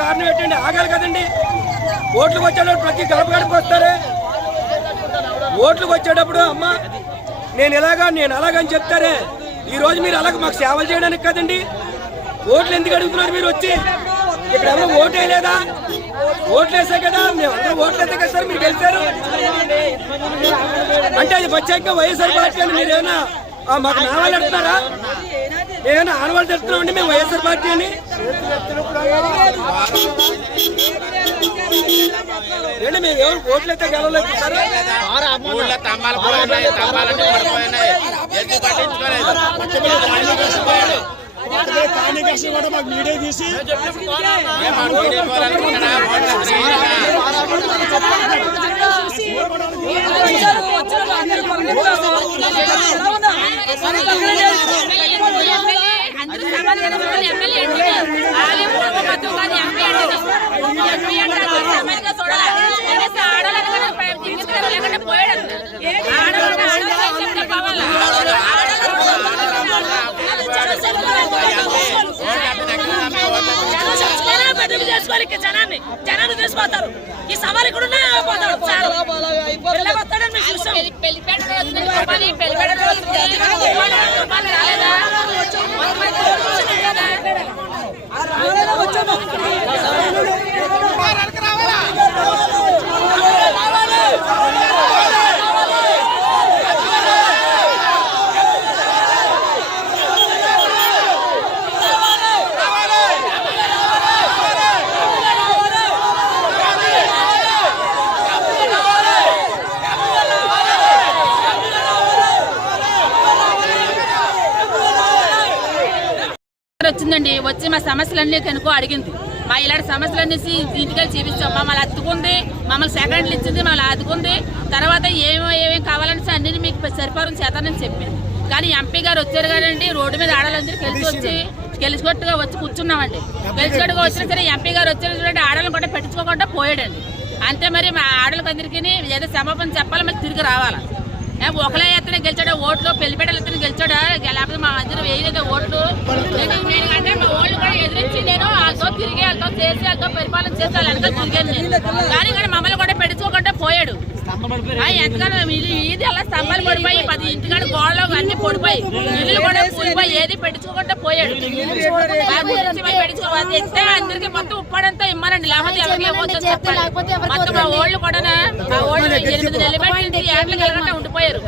కారణం ఏంటండి? ఆగాలి కదండి. ఓట్లకు వచ్చేటప్పుడు ప్రతి గడప గడపకు వస్తారే. ఓట్లకు వచ్చేటప్పుడు అమ్మ నేను అలాగని చెప్తారే. ఈ రోజు మీరు అలాగ మాకు సేవలు చేయడానికి కదండి. ఓట్లు ఎందుకు అడుగుతున్నారు మీరు వచ్చి? ఇక్కడ ఎవరు ఓటు వేయలేదా? ఓట్లు వేసే కదా, మేము అందరూ ఓట్లు వేస్తే కదా సార్ మీరు గెలిచారు. అంటే అది వచ్చాక వైఎస్ఆర్ పార్టీ అని మీరు ఏమైనా మాకు నావాళ్ళు ఎడుతున్నారా? ఏమైనా ఆనవాళ్ళు తెస్తున్నామండి మేము వైఎస్ఆర్ పార్టీ అని? ఏంటి మేము ఎవరు ఓట్లు అయితే గెలవలేదు సార్? మీడియా తీసి జనాన్ని తీసుకుపోతారు. ఈ సవాల్ ఇక్కడ వచ్చిందండి. వచ్చి మా సమస్యలన్నీ కనుక్కో అడిగింది. మా ఇలాంటి సమస్యలన్నీ ఇంటికెళ్ళి చూపించాం. మమ్మల్ని అత్తుకుంది, మమ్మల్ని సెకండ్లు ఇచ్చింది, మమ్మల్ని అద్దుకుంది. తర్వాత ఏమేమి కావాలని అన్ని మీకు సరిపారం చేతానని చెప్పింది. కానీ ఎంపీ గారు వచ్చారు కదండి, రోడ్డు మీద ఆడాలందరూ గెలుచుకొట్టుగా వచ్చి కూర్చున్నామండి. గెలుచుకొట్టుగా వచ్చినా సరే ఎంపీ గారు వచ్చారు చూడండి, ఆడలను కూడా పెట్టించుకోకుండా పోయాడండి. అంతే మరి మా ఆడలకు అందరికీ ఏదో క్షమాపణ చెప్పాలి, మరి తిరిగి రావాలా. ఒకలే ఎత్తనే గెలిచాడా ఓట్లు, పెళ్లిపేటలు ఎత్తనే గెలిచాడా? లేకపోతే మా అందరూ వేయలేదు ఓట్లు. ఎందుకంటే మా ఓళ్ళు కూడా ఎదిరించి నేను వాళ్ళతో తిరిగి వాళ్ళతో చేసి వాళ్ళతో పరిపాలన చేసి వాళ్ళ వెనక తిరిగాను నేను. కానీ మమ్మల్ని కూడా పెట్టించుకోకుండా పోయాడు. ఎంతగానో ఇది అలా స్తంభాలు పడిపోయి 10 ఇంటికాడ గోడలో అన్ని పడిపోయి ఇల్లు కూడా కూలిపోయి ఏది పెట్టించుకోకుండా పోయాడు. పెట్టించుకోవాలి ఎత్తే అందరికీ మొత్తం ఉప్పాడంతా ఇమ్మనండి, లేకపోతే ఎవరికి ఇవ్వద్దని చెప్పాలి. మొత్తం మా ఓళ్ళు కూడా మా ఓళ్ళు 8 నెలలు పెట్టి 8 నెలలు ఉండిపోయారు.